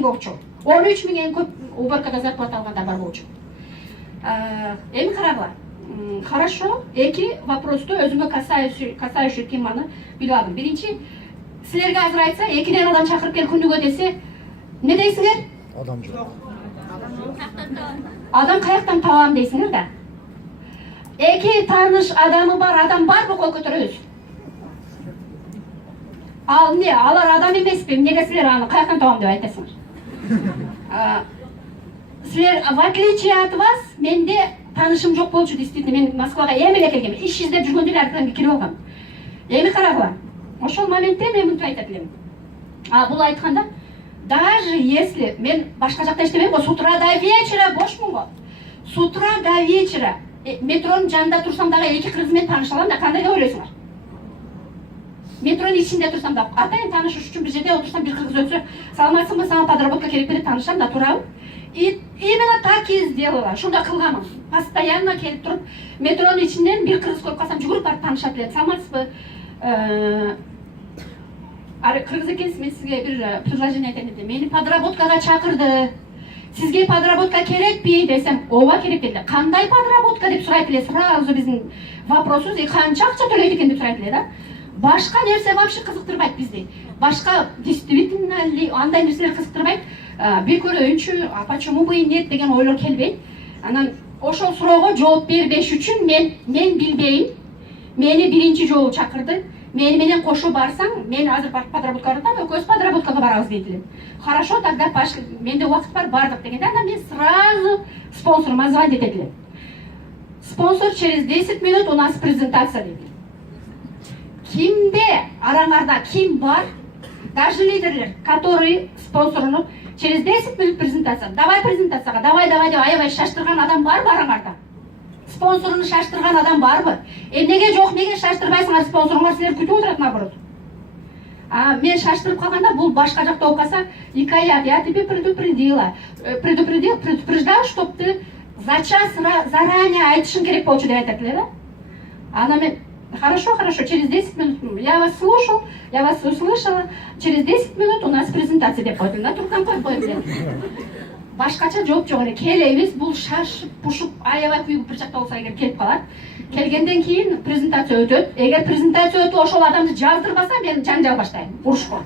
болчу. 13 миң эң көп уборкада зарплата алганда бар болчу. Эми карагыла. Хорошо, эки вопросту өзүмө касающий теманы билип алдым. Биринчи, силерге азыр айтса, экиден адам чакырып кел күнүгө десе, не дейсиңер? Адам жок. Адам каяктан табам дейсиңер да. Эки тааныш адамы бар, адам барбы, кол көтөрөбүз. Ал не, алар адам эмеспи? Эмнеге силер аны каяктан табам деп айтасыңар? Силер, в отличие от вас, менде танышым жок болчу, действительно, мен Москвага эми эле келгем. Иш издеп жүргөндө эле аркадан кирип алгам. Эми карагыла. Ошол моментте мен мынтип айтат элем. Бул айтканда, даже если мен башка жакта иштебейм го, с утра до вечера бошмун го. С утра до вечера метронун жанында турсам дагы эки кыз менен тааныша алам да, кандай деп ойлойсуңар? Метронун ичинде турсам да, атайын таанышыш үчүн бир жерде отурсам, бир кыз өтсө, саламатсыңбы, сага подработка керек беле, таанышам да турабы. И именно так и сделала. Ошондой кылганмын. Постоянно келип туруп, метронун ичинен бир кыз көрүп калсам, жүгүрүп барып таанышат элем. Саламатсызбы? Кыргыз экенсиз, мен сизге бир предложение айтайын дедим. Мени подработкага чакырды. Сизге подработка керекпи десем, ооба керек деди. Кандай подработка деп сурайт эле, сразу биздин вопросубуз канча акча төлөйт экен деп сурайт эле да. Башка нерсе вообще кызыктырбайт бизди. Башка действительно ли андай нерселер кызыктырбайт. Бир көрөйүнчү, а почему бы и нет деген ойлор келбейт. Анан ошол суроого жооп бербеш үчүн мен билбейм. Мени биринчи жолу чакырды. Мени менен кошо барсаң, мен азыр подработкага баратам, экөөбүз подработкага барабыз дейт элем. Хорошо, тогда менде убакыт бар, бардык дегенде, анан мен сразу спонсорума звонить этет элем. Спонсор, через 10 минут у нас презентация деди. Кимде араңарда ким бар? Даже лидерлер, которые спонсоруну через 10 минут презентация. Давай презентацияга, давай деп аябай шаштырган адам барбы араңарда? Спонсоруну шаштырган адам барбы? Эмнеге жок, неге шаштырбайсыңар спонсоруңар, силер күтүп отурат наоборот. Мен шаштырып калганда, бул башка жакта окаса, Икаят, я тебе предупреждал, чтоб ты за час заранее айтышың керек болчу деп айтат эле да. Ана мен, хорошо, через 10 минут, я вас слушал, я вас услышала, через 10 минут у нас презентация деп койдум да, турган коюп элем. Башкача жооп жок эле, келебиз, бул шашып, пушуп, аябай күйүп бир жакта болсо эгер келип калат. Келгенден кийин презентация өтөт. Эгер презентация өтүп ошол адамды жаздырбаса, мен жаңжал баштайм, урушко.